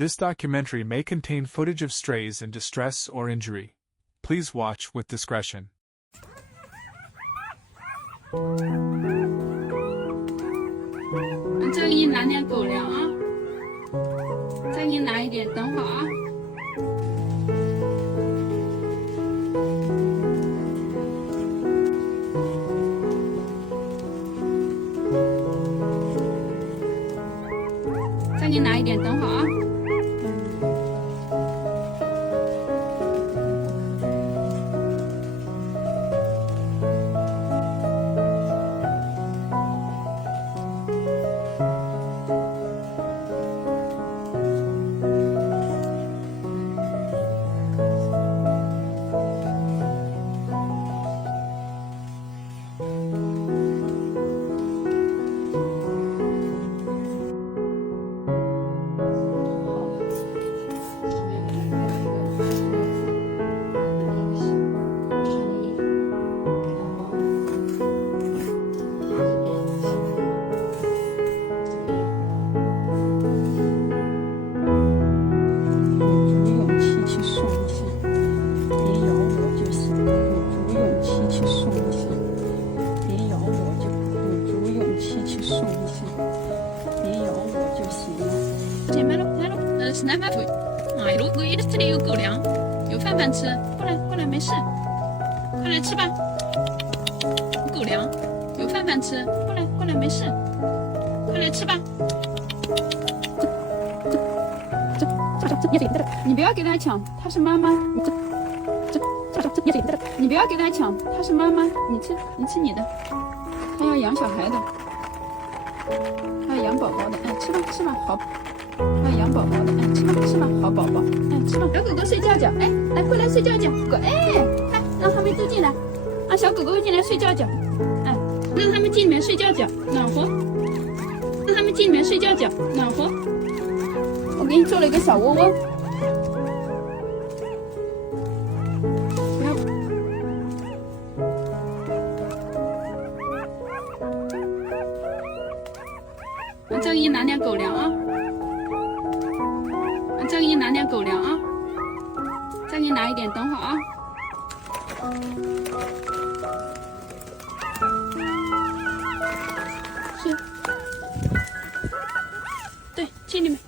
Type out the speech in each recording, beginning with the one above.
This documentary may contain footage of strays in distress or injury. Please watch with discretion. 这给你拿点狗粮啊，再给你拿一点，等会儿啊。再给你拿一点，等会儿啊。是南方兔，哎，路过也这里有狗粮，有饭饭吃，过来没事，快来吃吧。狗粮，有饭饭吃，过来没事，快来吃吧。你不要给他抢，他是妈妈。你不要给他抢，他是妈妈。你吃你的，他要养小孩的，他要养宝宝的。哎，吃吧，好。要养宝宝的，哎，吃吧，好宝宝，哎，吃吧。小狗狗睡觉觉，哎，来过来睡觉觉，狗，哎，看让他们都进来，让小狗狗进来睡觉觉，哎，让他们进里面睡觉觉，暖和，让他们进里面睡觉觉，暖和。我给你做了一个小窝窝。我再给你拿点狗粮啊。再给你拿点狗粮啊！再给你拿一点，等会儿啊。是，对，去里面。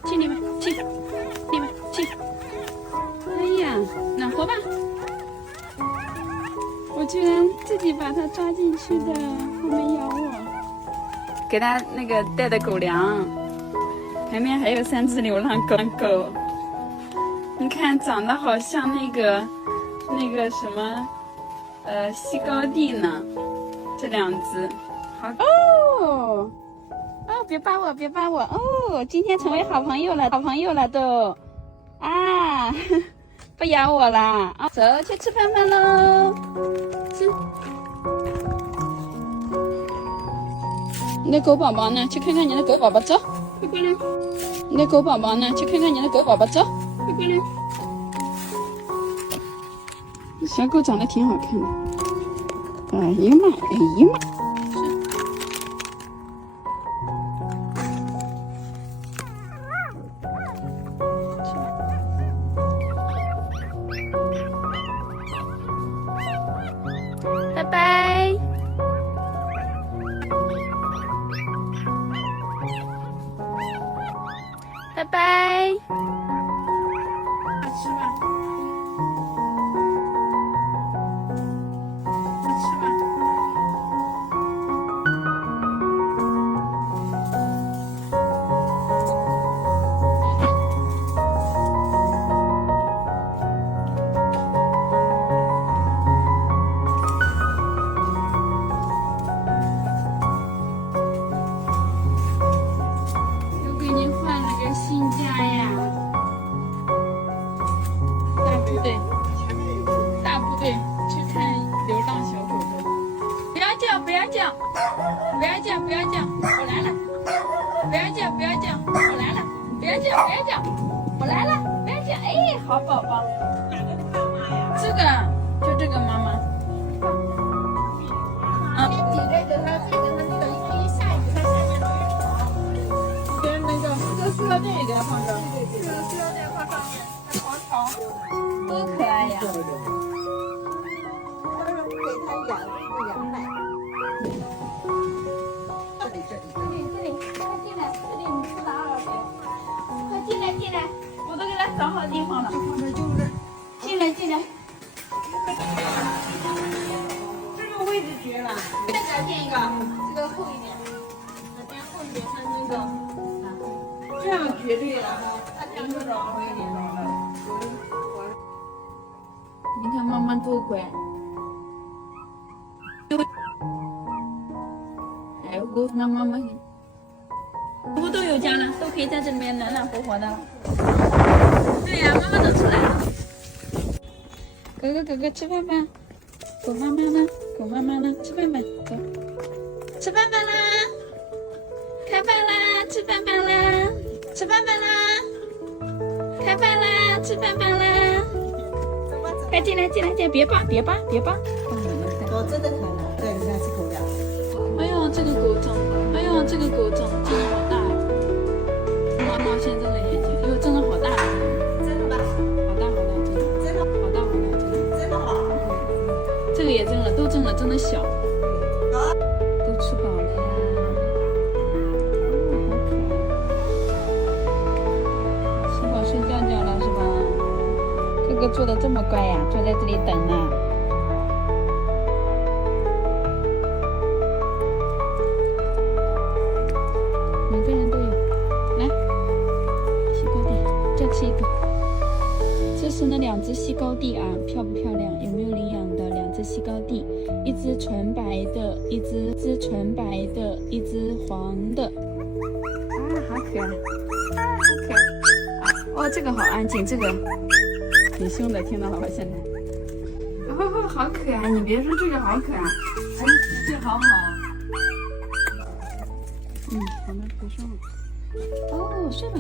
哎呀，暖和吧？我居然自己把它抓进去的，还没咬我。给它那个带的狗粮，旁边还有3只流浪狗。你看，长得好像那个什么，西高地呢？这2只，好哦，别扒我哦！今天成为好朋友了都，啊，不咬我啦啊！走去吃饭饭喽，吃。你的狗宝宝呢？去看看你的狗宝宝，走，快过来。你的狗宝宝呢？去看看你的狗宝宝，走。快过来！小狗长得挺好看的。哎呀妈！拜拜。拜拜。吃吧。又给你换了个新家呀！大部队去看流浪小狗狗。不要叫，我来了！不要叫，我来了！不要叫，我来了！不要叫，哎，好宝宝。这个就这个妈妈。底这个它对着它那个，因为下雨它下面都是草，跟那个四个这个给它放着。来进来，我都给他找好地方了。进来进来。这个位置绝了，再给他垫一个，这个厚一点，垫厚一点，像那个，这样绝对了，他这样更好一点了。你看妈妈多乖。哎，我让妈妈。我都有家了，都可以在这里面暖暖和和的了。对呀、妈妈都出来了。哥哥吃饭吧，狗妈妈呢？狗妈妈呢？吃饭吧，走，吃饭吧啦！开饭啦！吃饭吧啦！吃饭吧啦！开饭啦！吃饭吧啦！快进来，别扒！狗真的可能，对，你看是狗粮。哎呦，这个狗长得好大呀！毛线这个眼睛，哎呦，真的好大。真的吗？好大，真的，好大，真的吗？这个也蒸了，都蒸了，真的小。都吃饱了呀。哦，好可爱。吃饱睡觉了是吧？哥哥做的这么乖呀，坐在这里等呢。每个人都有，来，西高地，再吃一个。这是那2只西高地啊，漂不漂亮？有没有领养的2只西高地？一只纯白的，一只纯白的，一只黄的。啊，好可爱！好可爱！哦，这个好安静，这个挺凶的，听到了吧？现在。哦，好可爱！你别说这个好可爱，这好好。好了，别说了。哦，睡吧。